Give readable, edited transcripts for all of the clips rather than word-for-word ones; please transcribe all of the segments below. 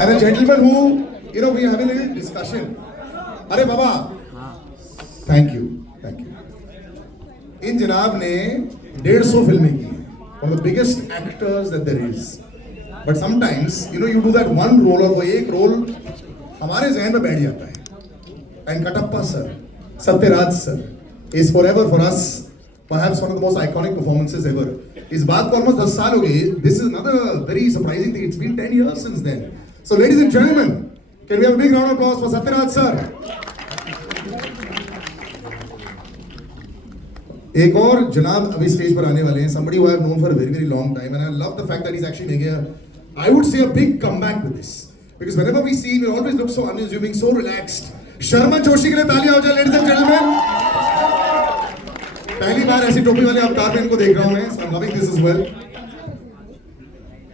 And the gentleman who, you know, we have a little discussion. अरे बाबा, thank you. इन जनाब ने 150 फिल्में की हैं, one of the biggest actors that there is. But sometimes, you know, you do that one role और वो एक role हमारे ज़हन में बैठ जाता है. And Katappa sir, Sathyaraj sir, is forever for us, perhaps one of the most iconic performances ever. इस बात को almost 10 साल हो गए. This is another very surprising thing. It's been 10 years since then. So, ladies and gentlemen, can we have a big round of applause for Sathyaraj sir? एक और जनाब अभी स्टेज पर आने वाले हैं. Somebody who I have known for a very very long time, and I love the fact that he's actually making a, I would say, a big comeback with this. Because whenever we see him, he always looks so unassuming, so relaxed. Sharman Joshi के लिए तालियां हो जाए, ladies and gentlemen. पहली बार ऐसी टोपी वाले अवतार में इनको देख रहा हूँ मैं. So I'm loving this as well.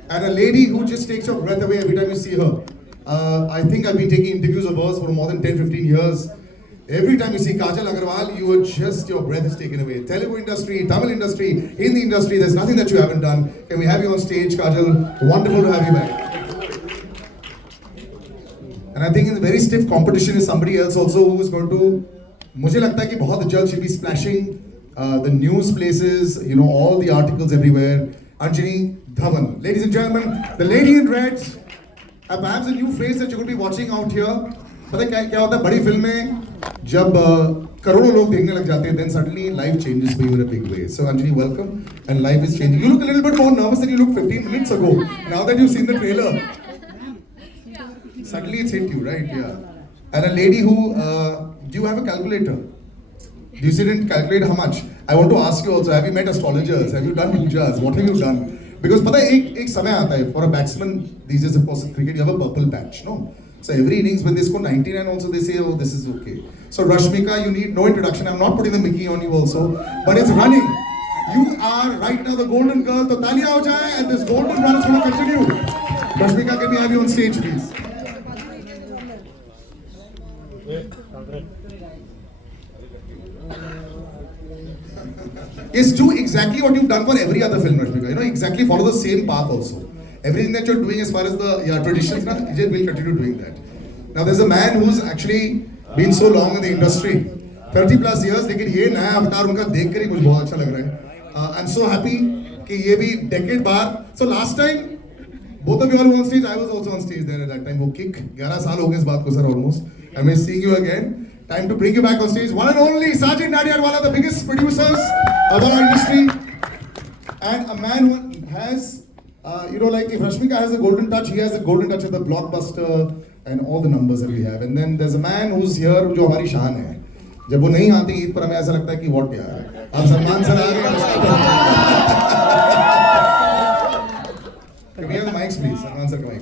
And a lady who just takes your breath away every time you see her. I think I've been taking interviews of hers for more than 10-15 years. Every time you see Kajal Aggarwal, you are just, your breath is taken away. Telugu industry, Tamil industry, Hindi industry, there's nothing that you haven't done. Can we have you on stage, Kajal? Wonderful to have you back. And I think in the very stiff competition is somebody else also who is going to, मुझे लगता है कि बहुत जल्द she'll be splashing the news places, you know, all the articles everywhere. Anjani Dhawan. Ladies and gentlemen, the lady in red, perhaps a new face that you're going to be watching out here. पता है क्या होता है बड़ी film में जब करोड़ों लोग देखने लग जाते हैं, then suddenly life changes for you in a big way. So Anjani, welcome, and life is changing. You look a little bit more nervous than you looked 15 minutes ago. Now that you've seen the trailer, suddenly it's hit you, right? Yeah. And a lady who, do you have a calculator? Do you sit and calculate how much? I want to ask you also, have you met astrologers? Have you done pujas? What have you done? Because पता है एक समय आता है for a batsman these days, of course, in cricket you have a purple patch, no? So every innings when they score 99 also they say, oh, this is okay. So Rashmika, you need no introduction. I'm not putting the Mickey on you also, but it's running. You are right now the golden girl. So taaliyan ho jaye, and this golden run is going to continue. Rashmika, can we have you on stage, please? Is do exactly what you've done for every other film, Rashmika. You know, exactly follow the same path also. Everything that you're doing as far as the traditions, you will continue doing that. Now there's a man who's actually been so long in the industry, 30 plus years, लेकिन ये नया अवतार उनका देख कर ही मुझे बहुत अच्छा लग रहा है. I'm so happy कि ये भी decade बाद. So last time, both of you all were on stage, I was also on stage there at that time. वो kick 11 साल हो गए इस बात को sir almost. And we're seeing you again. Time to bring you back on stage. One and only Sajid Nadiadwala, the biggest producers of our industry, and a man who has, you know, like if Rashmika has a golden touch, he has a golden touch of the blockbuster and all the numbers that we have. And then there's a man who's here, जो हमारी शान है. जब वो नहीं आती ईद पर हमें ऐसा लगता है कि what यार, अब सलमान सर आ गए. Can we have the mics, please? Salman sir, come on.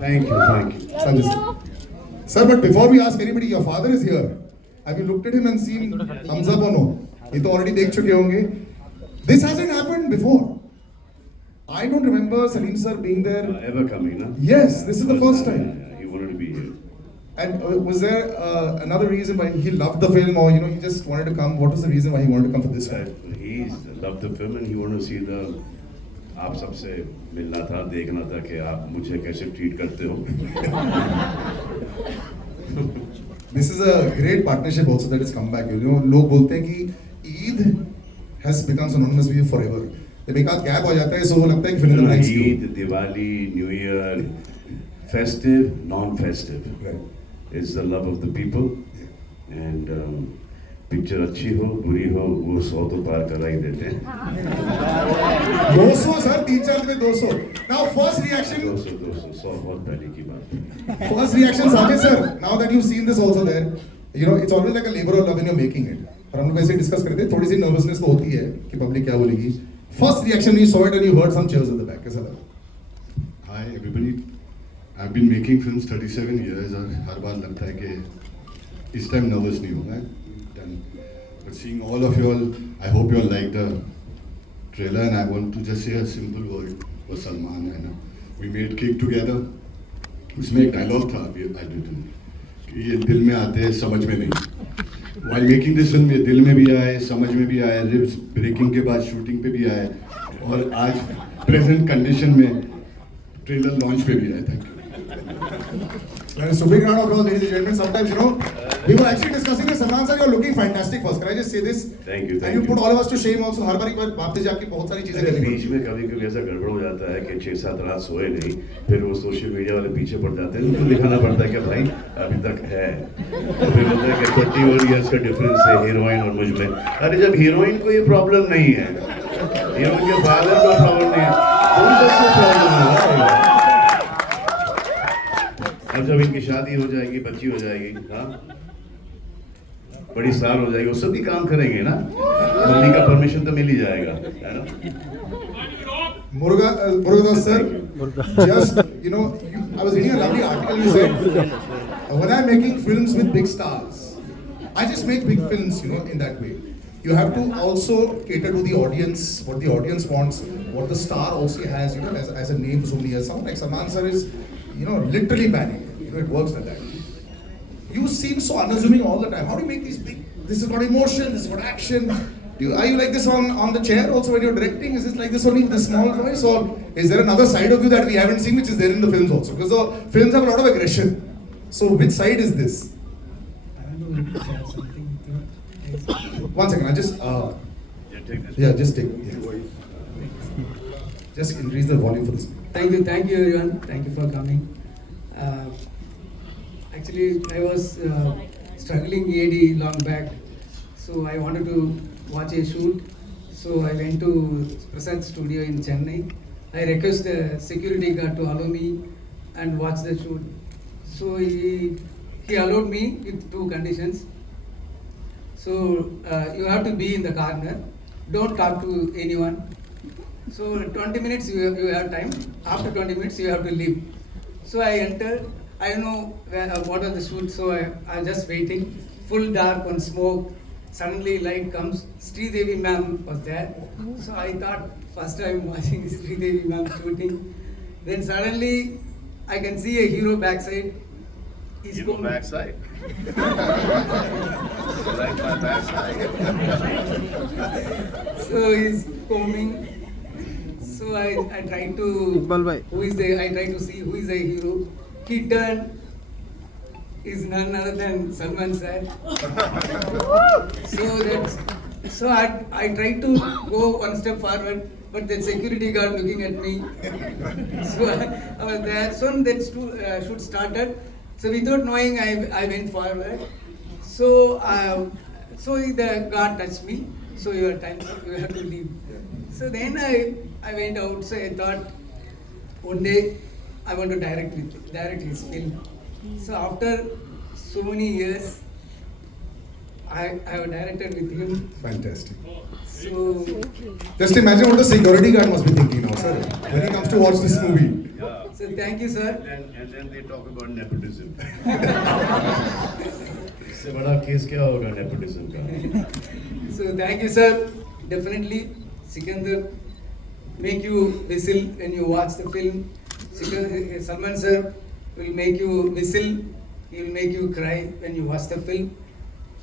Thank you. Sanjay sir. Sir, but before we ask anybody, your father is here. Have you looked at him and seen thumbs up or no? ये तो already देख चुके होंगे. This hasn't happened before. I don't remember Salim sir being there. Ever coming, no? Yes, this is the first time. Yeah, he wanted to be here. And was there another reason why he loved the film, or you know he just wanted to come? What was the reason why he wanted to come for this film? He loved the film and he wanted to see the. आप सबसे मिलना था, देखना था कि आप मुझे कैसे ट्रीट करते हो. This is a great partnership also that has come back. You know, लोग बोलते हैं कि Eid has become synonymous with you forever. जब एक आध गैप हो जाता है, so वो लगता है कि फिर the next Eid, Diwali, new year, festive, non-festive. Right. It's the love of the people, and picture अच्छी हो बुरी हो वो 100 तो पार करा ही देते हैं. 200 सर, 3-4 में 200. Now first reaction. 200 100 बहुत पहले की बात. First reaction, Sajid sir. Now that you've seen this also there, you know it's always like a labor of love when you're making it. और हम लोग वैसे डिस्कस करते हैं, थोड़ी सी नर्वसनेस तो होती है कि पब्लिक क्या बोलेगी. First reaction when you saw it and you heard some cheers at the back, कैसा लगा? Hi everybody. I've been making films 37 years और हर बार लगता है कि इस टाइम नर्वस नहीं होगा. But seeing all of you all, I hope you all like the trailer, and I want to just say a simple word for Salman. And we made Kick together. उसमें एक dialogue था I did कि ये दिल में आते हैं समझ में नहीं. While making this film, ये दिल में भी आए, समझ में भी आए, रिब्स ब्रेकिंग के बाद शूटिंग पे भी आए, और आज प्रेजेंट कंडीशन में ट्रेलर लॉन्च पे भी है. Thank you. And so big round of applause, ladies and gentlemen. Sometimes, you know, we were actually discussing this. Salman sir, you're looking fantastic first. Can I just say this? Thank you, And thank you you. put all of us to shame also. हर बार एक बार वापस जाके बहुत सारी चीजें करनी बीच में कभी कभी ऐसा गड़बड़ हो जाता है कि 6-7 रात सोए नहीं, फिर वो सोशल मीडिया वाले पीछे पड़ जाते हैं, उनको दिखाना पड़ता है कि भाई अभी तक है. तो फिर होता है कि 21 ईयर्स का डिफरेंस है हीरोइन और मुझ में. अरे जब हीरोइन को ये प्रॉब्लम नहीं है, हीरोइन के फादर को प्रॉब्लम नहीं है, तो सबको प्रॉब्लम है. अब जब इनकी शादी हो जाएगी, बच्ची हो जाएगी, हाँ, बड़ी स्टार हो जाएगी, वो सभी काम करेंगे ना, मम्मी का परमिशन तो मिल ही जाएगा, है ना. Murugadoss sir, just, you know, I was reading a lovely article you said, when I'm making films with big stars, I just make big films, you know, in that way. You have to also cater to the audience, what the audience wants, what the star also has, you know, as a name for so many years. Someone like Salman sir is, you know, literally banning. You know, it works like that. You seem so unassuming all the time. How do you make these big, this has got emotion, this has got action. Are you like this on the chair also when you're directing? Is this like this only with a small voice? Or is there another side of you that we haven't seen which is there in the films also? Because the films have a lot of aggression. So which side is this? I don't know if to share something with you. One second, I just, yeah, just take, yeah. Just increase the volume for this. Thank you everyone. Thank you for coming. Actually, I was struggling AD long back, so I wanted to watch a shoot. So I went to Prasad Studio in Chennai. I requested the security guard to allow me and watch the shoot. So he allowed me with 2 conditions. So you have to be in the corner. Don't talk to anyone. So 20 minutes you have time. After 20 minutes you have to leave. So I entered. I don't know what was the shoot. So I was just waiting. Full dark on smoke. Suddenly light comes. Sridevi ma'am was there. So I thought first time watching Sridevi ma'am shooting. Then suddenly I can see a hero backside. He's You go going- backside. You like my backside. So he's coming. So I tried to I tried to see who is the hero. He turned. Is none other than Salman sir. So I tried to go one step forward, but the security guard looking at me. So I was there. So that shoot started. So without knowing, I went forward. So the guard touched me. So your time, you have to leave. So then I went out. So I thought one day I want to direct his film. So after so many years, I have directed with him. Fantastic. So Just imagine what the security guard must be thinking now, sir, when he comes to watch this movie. Yeah. so thank you, sir. And then they talk about nepotism. इससे बड़ा case क्या होगा nepotism का? So thank you, sir. Definitely, Sikandar make you whistle when you watch the film. Salman sir will make you whistle. He will make you cry when you watch the film.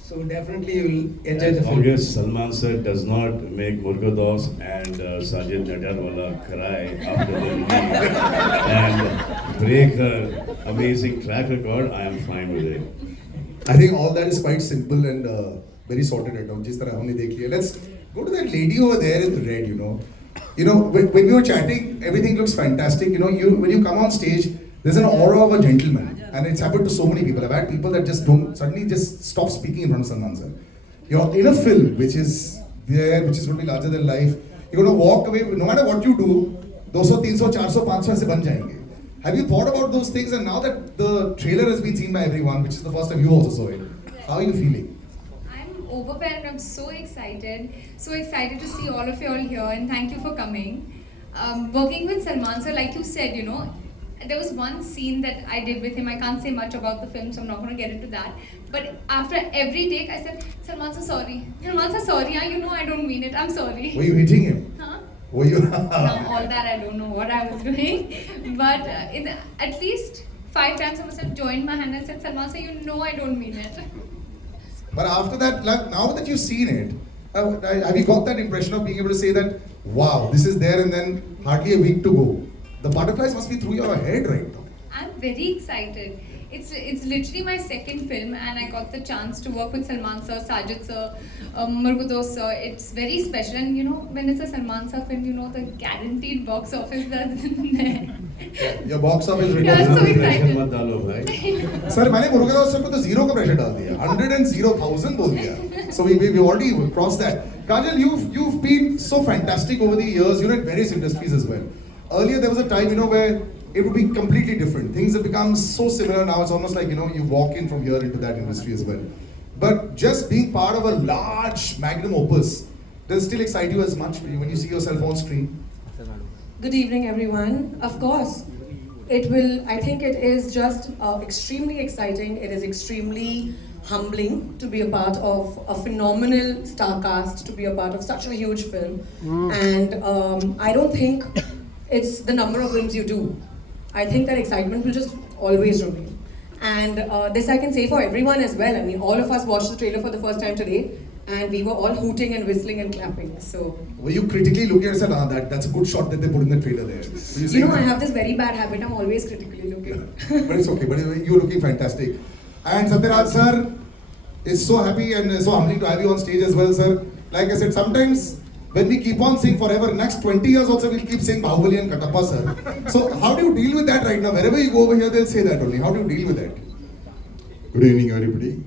So definitely you will enjoy the As long film. as Salman sir does not make Murugadoss and Sajid Nadiadwala cry after the release and break her amazing track record, I am fine with it. I think all that is quite simple and very sorted out. जिस तरह हमने देख लिया. Let's go to that lady over there in the red. You know, when we were chatting, everything looks fantastic. You know, when you come on stage, there's an aura of a gentleman, and it's happened to so many people. I've had people that just don't suddenly just stop speaking in front of Salman sir. You're in a film which is there, which is going to be larger than life. You're going to walk away. No matter what you do, 200, 300, 400, 500 ऐसे बन जाएंगे. Have you thought about those things? And now that the trailer has been seen by everyone, which is the first time you also saw it, how are you feeling? I'm overwhelmed. I'm so excited to see all of you all here, and thank you for coming. Working with Salman sir, like you said, you know, there was one scene that I did with him. I can't say much about the film, so I'm not going to get into that. But after every take, I said, Salman sir, sorry. Salman sir, sorry. You know I don't mean it. I'm sorry. Were you hitting him? Huh? Were you? Now all that I don't know what I was doing. But at least 5 times I must have joined my hand and said, Salman sir, you know I don't mean it. But after that, like, now that you've seen it, have you got that impression of being able to say that, wow, this is there, and then hardly a week to go? The butterflies must be through your head right now. I'm very excited. It's literally my second film, and I got the chance to work with Salman sir, Sajid sir, Murugadoss sir. It's very special, and you know, when it's a Salman sir film, you know the guaranteed box office that's there. Your box office Yeah, I'm so returns. excited. मत डालो भाई. Sir, मैंने Murugadoss sir को तो 0 का pressure डाल दिया, 100,000 बोल दिया. So we already crossed that. Kajal, you've been so fantastic over the years. You know, in various industries as well. Earlier there was a time, you know, where it would be completely different. Things have become so similar now. It's almost like, you know, you walk in from here into that industry as well. But just being part of a large magnum opus, does it still excite you as much when you see yourself on screen? Good evening, everyone. Of course, it will. I think it is just extremely exciting. It is extremely humbling to be a part of a phenomenal star cast, to be a part of such a huge film. And I don't think it's the number of films you do. I think that excitement will just always remain. And this I can say for everyone as well. I mean, all of us watched the trailer for the first time today, and we were all hooting and whistling and clapping. So, Were you critically looking and said, that's a good shot that they put in the trailer there? Were you know, I have this very bad habit. I'm always critically looking. But it's okay. But you're looking fantastic. And Sathyaraj sir is so happy and so humbling to have you on stage as well, sir. Like I said, sometimes when we keep on saying forever, next 20 years also we'll keep saying Bahubali and Katappa, sir. So how do you deal with that right now? Wherever you go over here, they'll say that only. How do you deal with that? Good evening, everybody.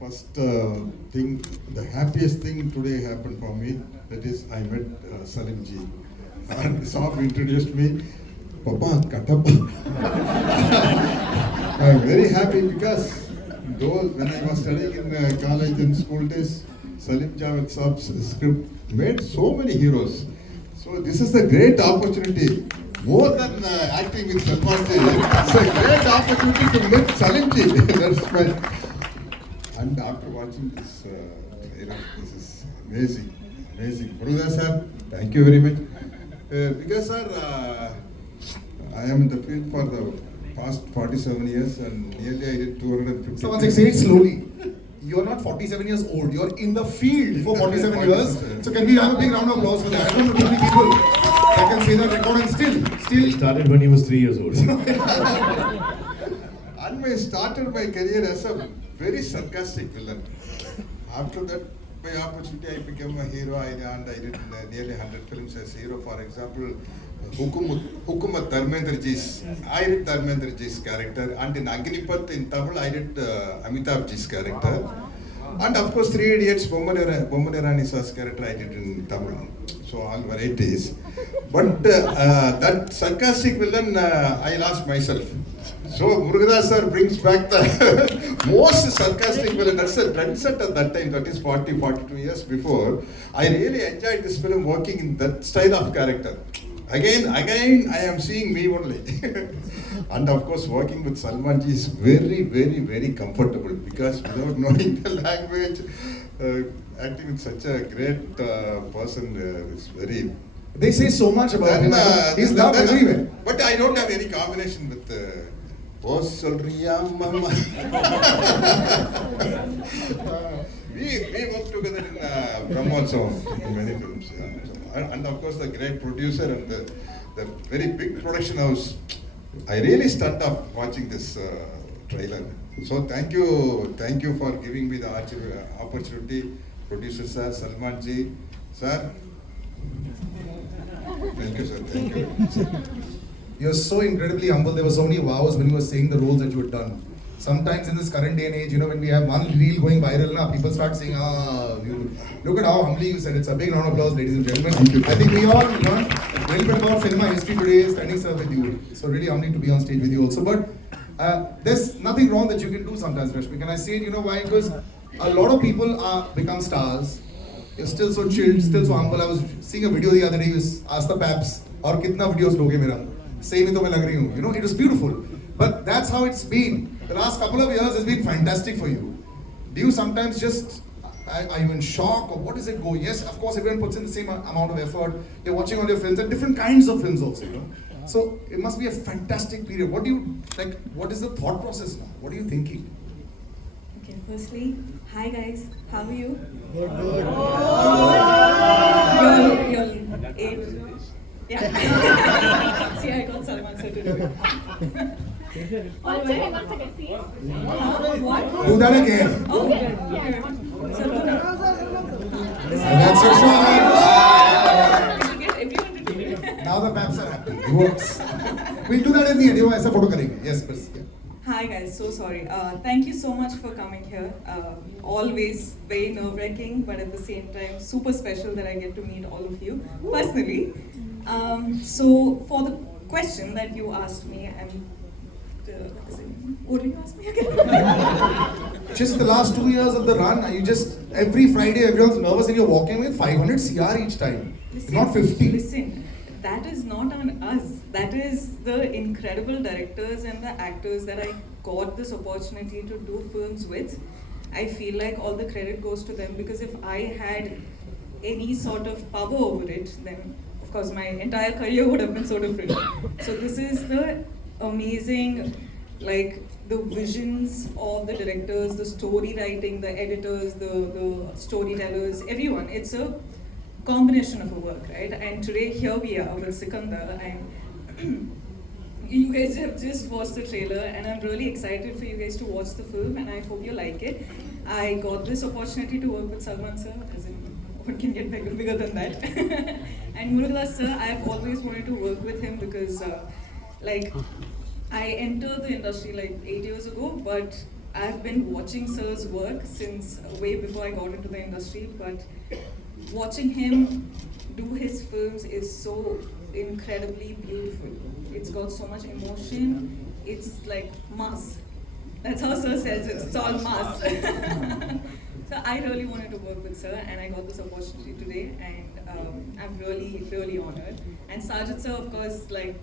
First thing, the happiest thing today happened for me, that is I met Salim ji. And Saab introduced me, Papa, Katappa. I'm very happy because though when I was studying in college and school days, Salim Javed Saab's script made so many heroes. So this is a great opportunity. More than acting with Salman ji, it's a great opportunity to meet Salim ji. That's my. And after watching this trailer, this is amazing, amazing. Murugadoss sir, thank you very much. Because sir, I am in the field for the past 47 years and nearly I did 250. So once I say it slowly. You are not 47 years old. You are in the field for 47 years. So can we have a big round of applause for that? I don't know too many people that can say that record and He started when he was 3 years old. And I started my career as a very sarcastic villain. After that, by opportunity, I became a hero and I did nearly 100 films as hero. For example, Hukumat Dharmendra ji's. I did Dharmendra ji's character, and in Agnipath in Tamil, I did Amitabh ji's character. And of course, 3 Idiots, Bommanerani sir's character I did in Tamil. So all varieties. But that sarcastic villain, I lost myself. So Murugadoss sir brings back the most sarcastic villain. That's a trendset at that time, that is 40, 42 years before. I really enjoyed this film working in that style of character. Again, I am seeing me only. And of course, working with Salman ji is very, very, very comfortable because without knowing the language, acting with such a great person is very. They say so much about him. He's loved everywhere. But I don't have any combination with. Boss Solriya Mama. We worked together in Brahmotsavam in many films. Yeah. And of course, the great producer and the very big production house. I really stunned up watching this trailer. So thank you for giving me the opportunity. Producer sir, Salman ji, sir. Thank you, sir. Thank you. You're so incredibly humble. There were so many vows when you were saying the roles that you had done. Sometimes in this current day and age, you know, when we have one reel going viral, now people start saying, look at how humbly you said. It's a big round of applause, ladies and gentlemen. Thank you. I think we all learned a little bit about cinema history today, standing sir with you. So really humbling to be on stage with you also. But there's nothing wrong that you can do sometimes, Rashmika. And I say it, you know why? Because a lot of people become stars. You're still so chilled, still so humble. I was seeing a video the other day. You asked the paps, "Aur kitna videos loge mera?" Same hi to main lag rahi hu. You know, it was beautiful. But that's how it's been. The last couple of years has been fantastic for you. Do you sometimes just, are you in shock or what does it go? Yes, of course, everyone puts in the same amount of effort. You're watching all your films and different kinds of films also, you know. So it must be a fantastic period. What do you, like, what is the thought process now? What are you thinking? Okay, firstly, hi guys, how are you? Good. You're 8. Yeah. One second, see? Do that again. Okay. That's your shot. Get everyone to do it. Now the maps are happy. It works. We'll do that in the end. You ऐसा photo करेंगे. Yes, please. Yeah. Hi guys, so sorry. Thank you so much for coming here. Always very nerve-wracking, but at the same time super special that I get to meet all of you personally. So for the question that you asked me, what did you ask me again? Just the last 2 years of the run, you just every Friday everyone's nervous and you're walking with 500 CR each time, not 50. Listen, that is not on us. That is the incredible directors and the actors that I got this opportunity to do films with. I feel like all the credit goes to them, because if I had any sort of power over it, then of course my entire career would have been so different. So this is the amazing, like, the visions of the directors, the story writing, the editors, the storytellers, everyone. It's a combination of a work, right? And today here we are with Sikandar, and you guys have just watched the trailer, and I'm really excited for you guys to watch the film, and I hope you like it. I got this opportunity to work with Salman sir, as in, what can get bigger than that? And Murugadoss sir, I've always wanted to work with him because, like, I entered the industry like 8 years ago, but I've been watching sir's work since way before I got into the industry. But watching him do his films is so incredibly beautiful. It's got so much emotion. It's like mass. That's how sir says it. It's all mass. So I really wanted to work with sir, and I got this opportunity today, and I'm really honored. And Sajid sir, of course, like,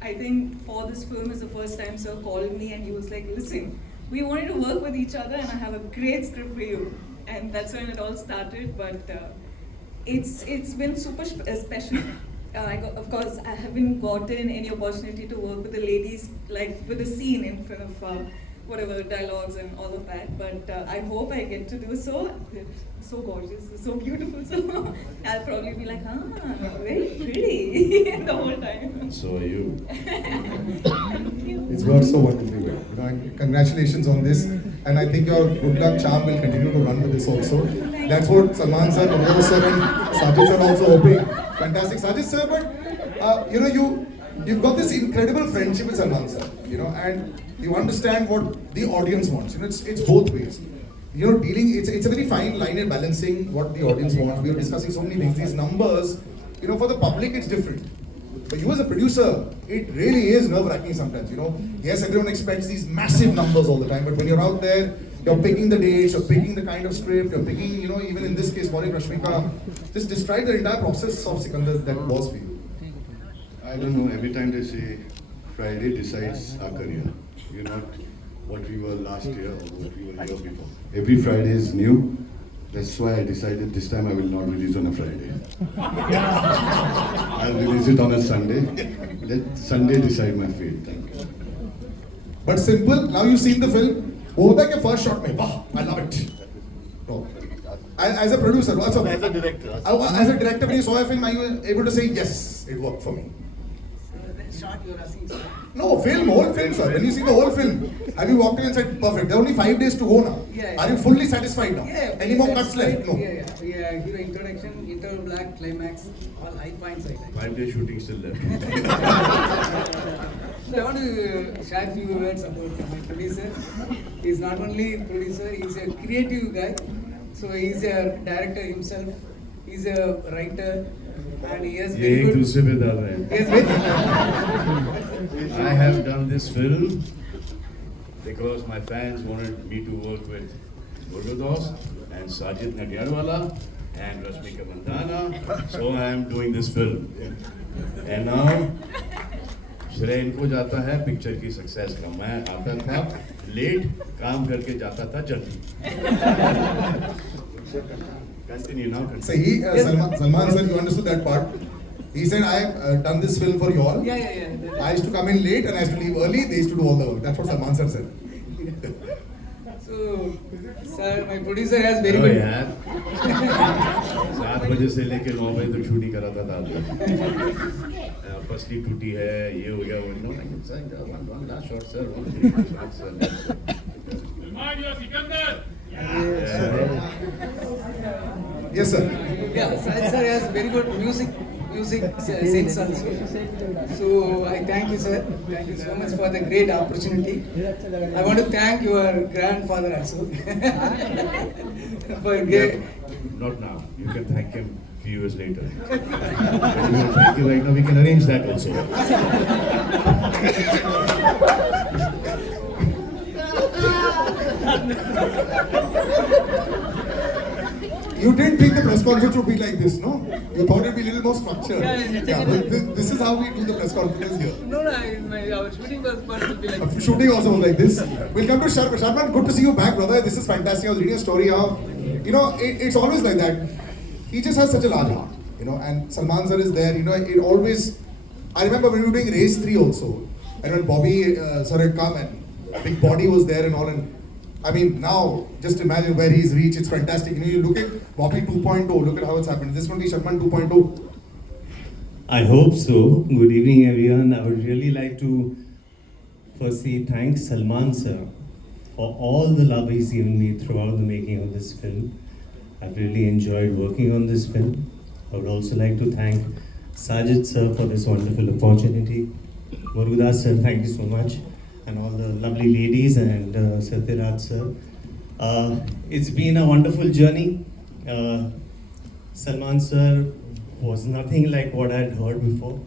I think for this film is the first time sir called me and he was like, listen, we wanted to work with each other and I have a great script for you. And that's when it all started. But it's been super special. Of course, I haven't gotten any opportunity to work with the ladies, like with the scene in front of whatever dialogues and all of that. But I hope I get to do so. They're so gorgeous, so beautiful. So I'll probably be like, very pretty the whole time. And so are you. It's worked so wonderfully well. You know, and congratulations on this, and I think your good luck charm will continue to run with this also. That's what Salman sir, Murugadoss sir, and Sajid sir also hoping. Fantastic, Sajid sir. But you know, you've got this incredible friendship with Salman sir. You know, and you understand what the audience wants. You know, it's both ways. You know, it's a very fine line in balancing what the audience wants. We are discussing so many things. These numbers, you know, for the public it's different. But you as a producer, it really is nerve-wracking sometimes. You know, yes, everyone expects these massive numbers all the time, but when you're out there, you're picking the dates, you're picking the kind of script, you're picking, you know, even in this case, Rashmika, just describe the entire process of Sikandar that was for you. I don't know, every time they say Friday decides our career, you're not what we were last year or what we were the year before. Every Friday is new. That's why I decided this time I will not release on a Friday. I'll release it on a Sunday. Let Sunday decide my fate. Thank you. But simple, now you've seen the film. वो होता है कि first shot में, wow, I love it. No. As a producer, as a director, when you saw a film, are you able to say yes, it worked for me? Shot you're asking, sir. No, whole film, sir. When you see the whole film, have you walked in and said, perfect, there are only 5 days to go now? Yeah. Are you fully satisfied now? Yeah. Any more cuts left? No. Yeah. Hero introduction, interval black, climax, all high points I like. 5 day shooting still left. So I want to share a few words about my producer. He's not only a producer, he's a creative guy. So he's a director himself, he's a writer, and he has ये very एक good... दूसरे पे डाल रहे हैं. He has very... I have done this film because my fans wanted me to work with Murugadoss and Sajid Nadiadwala and Rashmika Mandana, so I am doing this film. And now श्रेय इनको जाता है picture की success का. मैं आता था late, काम करके जाता था जल्दी. Continue now. So Salman sir, you understood that part. He said, I have done this film for you all. Yeah. I used to come in late and I used to leave early. They used to do all the work. That's what Salman sir said. So, sir, my producer has very चलो good. यार 7 बजे से लेके 9 बजे तक shooting करा था firstly टूटी है ये हो गया वो no one last shot sir Sikandar! Yes, sir. Yeah, Sajid sir has very good music sense also. So I thank you, sir. Thank you so much for the great opportunity. I want to thank your grandfather also for great. Not now. You can thank him a few years later. But you can thank him right now. We can arrange that also. You didn't think the press conference would be like this, no? You thought it'd be a little more structured. Yeah, but this is how we do the press conference here. No, our shooting was supposed to be like. Shooting also was like this. We'll come to Sharman. Sharman, good to see you back, brother. This is fantastic. I was reading a story how, it's always like that. He just has such a large heart, and Salman sir is there. It always. I remember when we were doing Race 3 also, and when Bobby sir had come and big body was there and all, and I mean, now, just imagine where he's reached. It's fantastic. You look at Bobby 2.0. Look at how it's happened. Is this going to be Sharman 2.0? I hope so. Good evening, everyone. I would really like to firstly thank Salman sir for all the love he's given me throughout the making of this film. I've really enjoyed working on this film. I would also like to thank Sajid sir for this wonderful opportunity. Murugadoss sir, thank you so much. And all the lovely ladies and Sathyaraj sir. It's been a wonderful journey. Salman sir was nothing like what I'd heard before.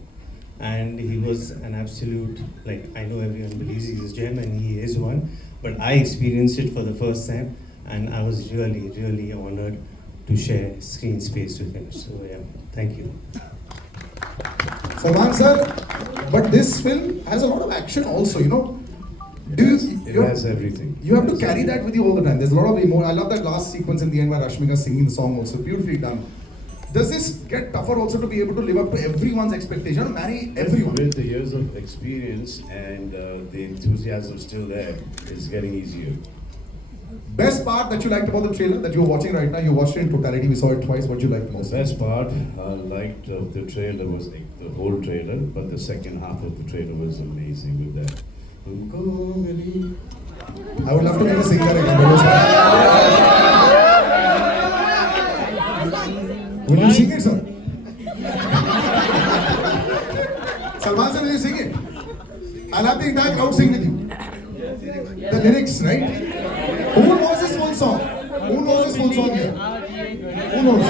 And he was an absolute, I know everyone believes he's a gem and he is one. But I experienced it for the first time. And I was really, really honored to share screen space with him. So yeah, thank you. Salman sir, but this film has a lot of action also, It has everything. You have to carry that with you all the time. There's a lot of emotion. I love that last sequence in the end where Rashmika is singing the song also. Beautifully done. Does this get tougher also to be able to live up to everyone's expectation, marry everyone? With the years of experience and the enthusiasm still there, it's getting easier. Best part that you liked about the trailer that you're watching right now, you watched it in totality, we saw it twice, what you liked The most? best part I liked of the trailer was the whole trailer, but the second half of the trailer was amazing with that. I would love to never sing that again. Will you sing it, sir? Salman sir, will you sing it? I'll have the entire crowd sing with you. The lyrics, right? Who knows this full song? Who knows this full song here? Who knows?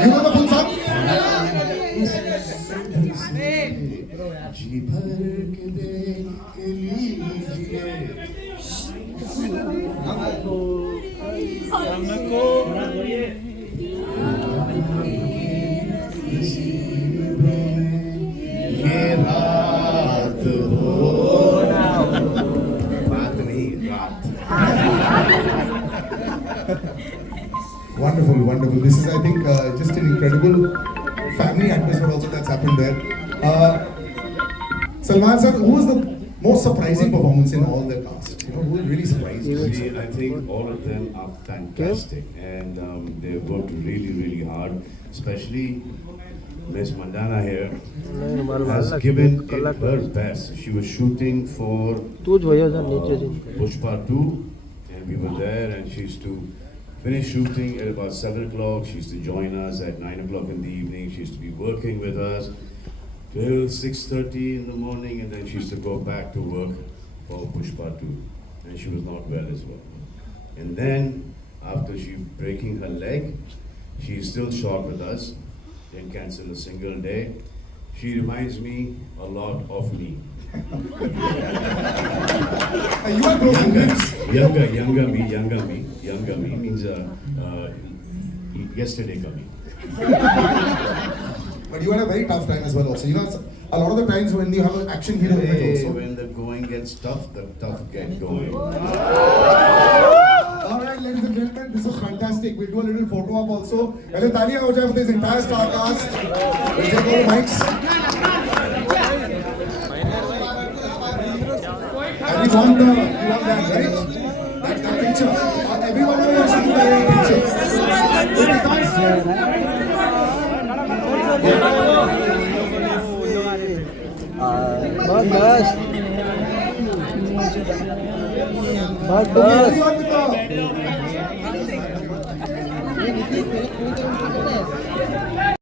You know the full song? जी भर के देख लीजिए हमको ये रात हो बात नहीं रात Wonderful, wonderful. This is, I think, just an incredible family atmosphere also that's happened there. Salman sir, who was the most surprising performance in all the cast? Who really surprised you? See, I think all of them are fantastic and they worked really, really hard. Especially Miss Mandana here has given it her best. She was shooting for Pushpa 2 and we were there and she used to finish shooting at about 7 o'clock. She used to join us at 9 o'clock in the evening. She used to be working with us till 6:30 in the morning and then she used to go back to work for Pushpa 2 and she was not well as well. And then after she breaking her leg, she is still short with us, didn't cancel a single day. She reminds me a lot of me. You are broken ribs. Younger me means yesterday coming. But you had a very tough time as well also. A lot of the times when you have an action hero image Hey, also. when the going gets tough, the tough get going. Alright, ladies and gentlemen, this was fantastic. We'll do a little photo op also. Hello, Talia ho jaye for this entire star cast. We'll take all the mics. And we want that, right? That picture. बस